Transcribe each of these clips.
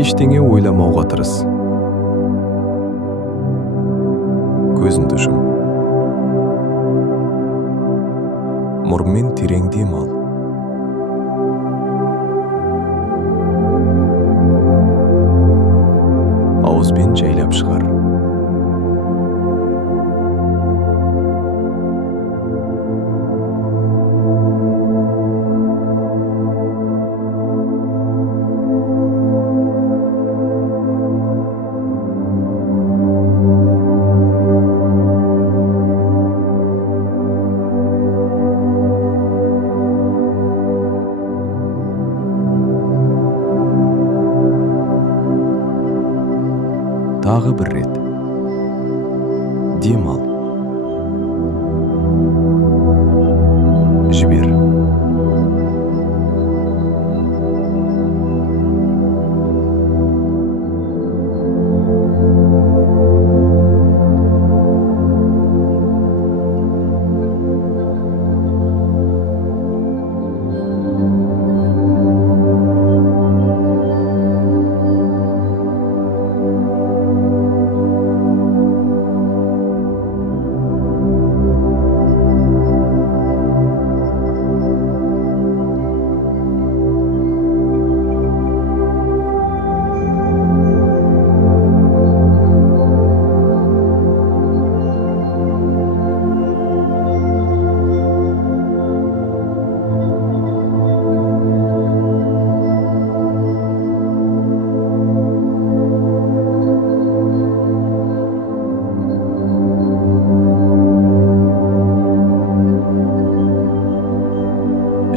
Ештеңе ойламауға тырыс. Көзіңді жұм. Мұрынмен терең дем ал. Ауызбен жайлап шығар. Тағы бір рет. Дем ал. Жібер.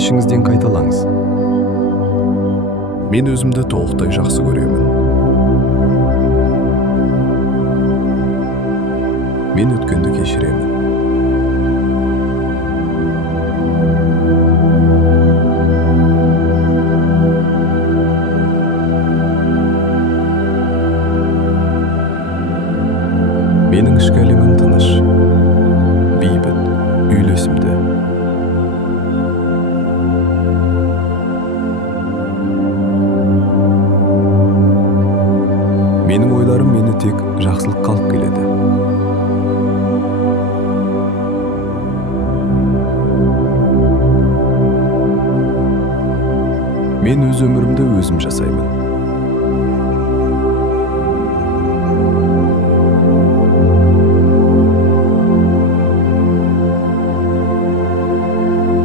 Ішіңізден қайталаңыз. Мен өзімді толықтай жақсы көремін. Мен өткенді кешіремін. Менің ішкі әлемім тыныш, бейбіт, үйлесімді. Менің ойларым мені тек жақсылыққа алып келеді. Мен өз өмірімді өзім жасаймын.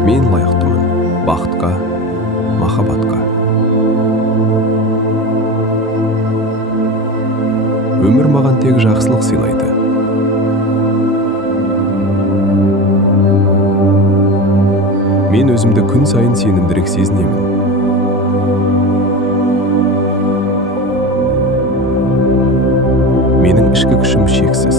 Мен лайықтымын бақытқа, махаббатқа. Өмір маған тек жақсылық сыйлайды. Мен өзімді күн сайын сенімдірек сезінемін. Менің ішкі күшім шексіз.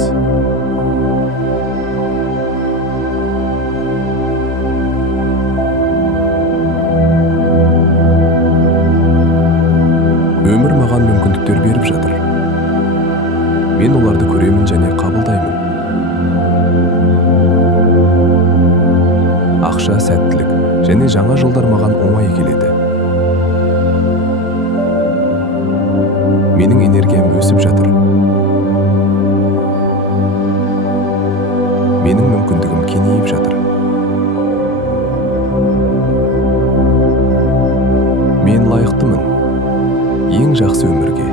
Өмір маған мүмкіндіктер беріп жатыр. Мен оларды көремін және қабылдаймын. Ақша, сәттілік және жаңа жолдар маған оңай келеді. Менің энергиям өсіп жатыр. Менің мүмкіндігім кеңейіп жатыр. Мен лайықтымын ең жақсы өмірге.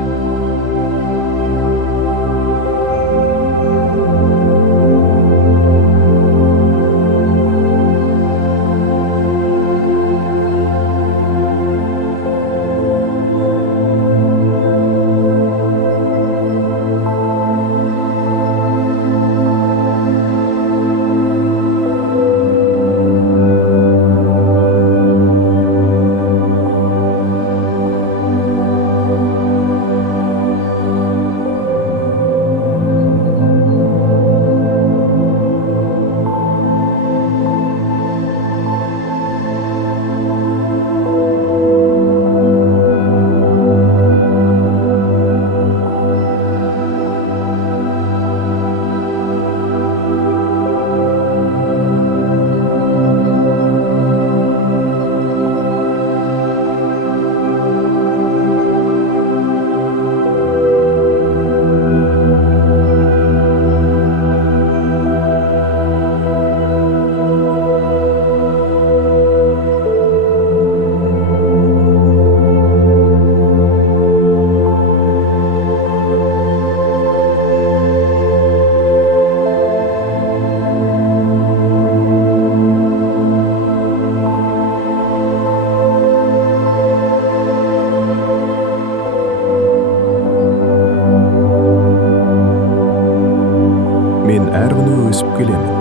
келемін.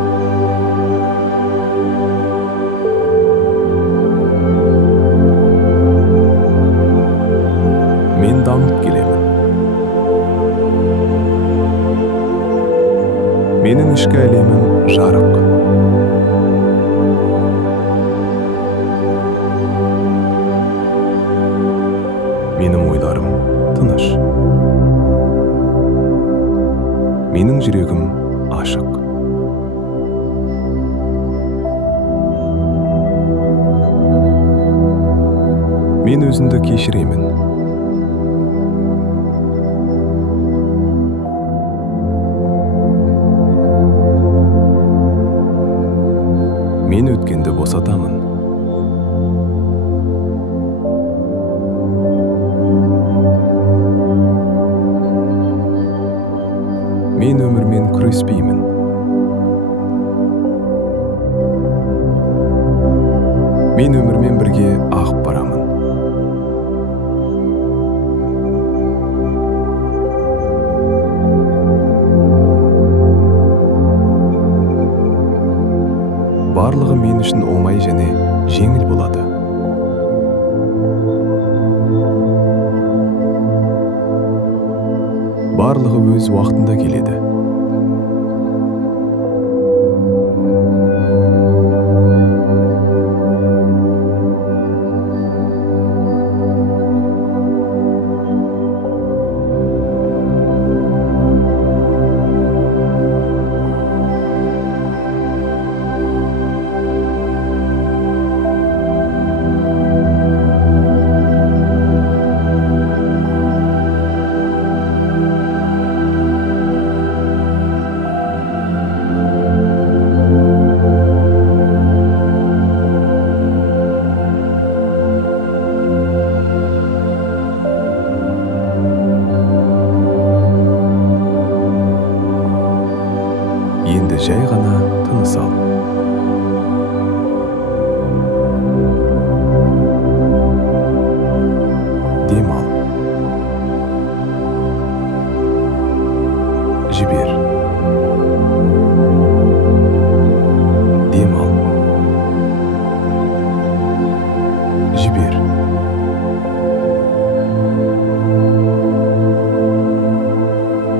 Мен дамып келемін. Менің ішкі әлемім жарық. Менің ойларым тыныш. Менің жүрегім ашық. Мен өзімді кешіремін. Мен өткенді босатамын. Мен өмірмен күреспеймін. Мен өмірмен бірге ағып барамын. Барлығы мен үшін оңай және жеңіл болады. Барлығы өз уақытында келеді. Енді жай ғана тыныс ал. Дем ал. Жібер. Дем ал. Жібер.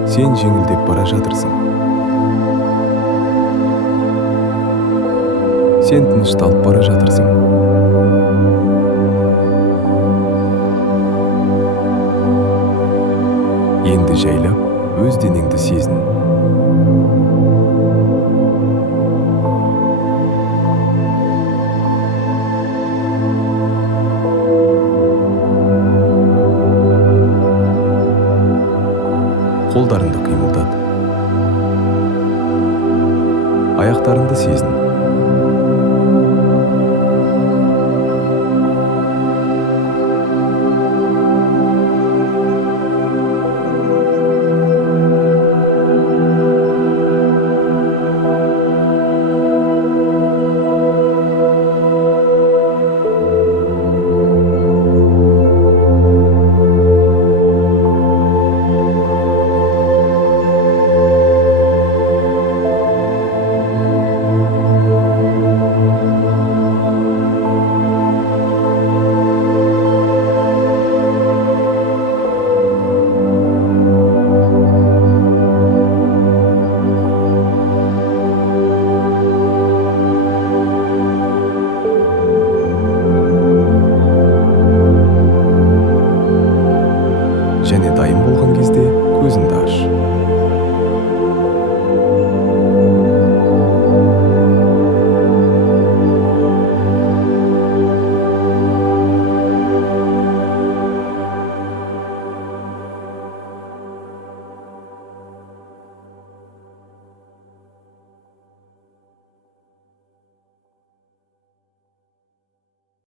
Сен жеңілдеп бара жатырсың. Сен тынышталып бара жатырсың. Енді жайлап өз денеңді сезін.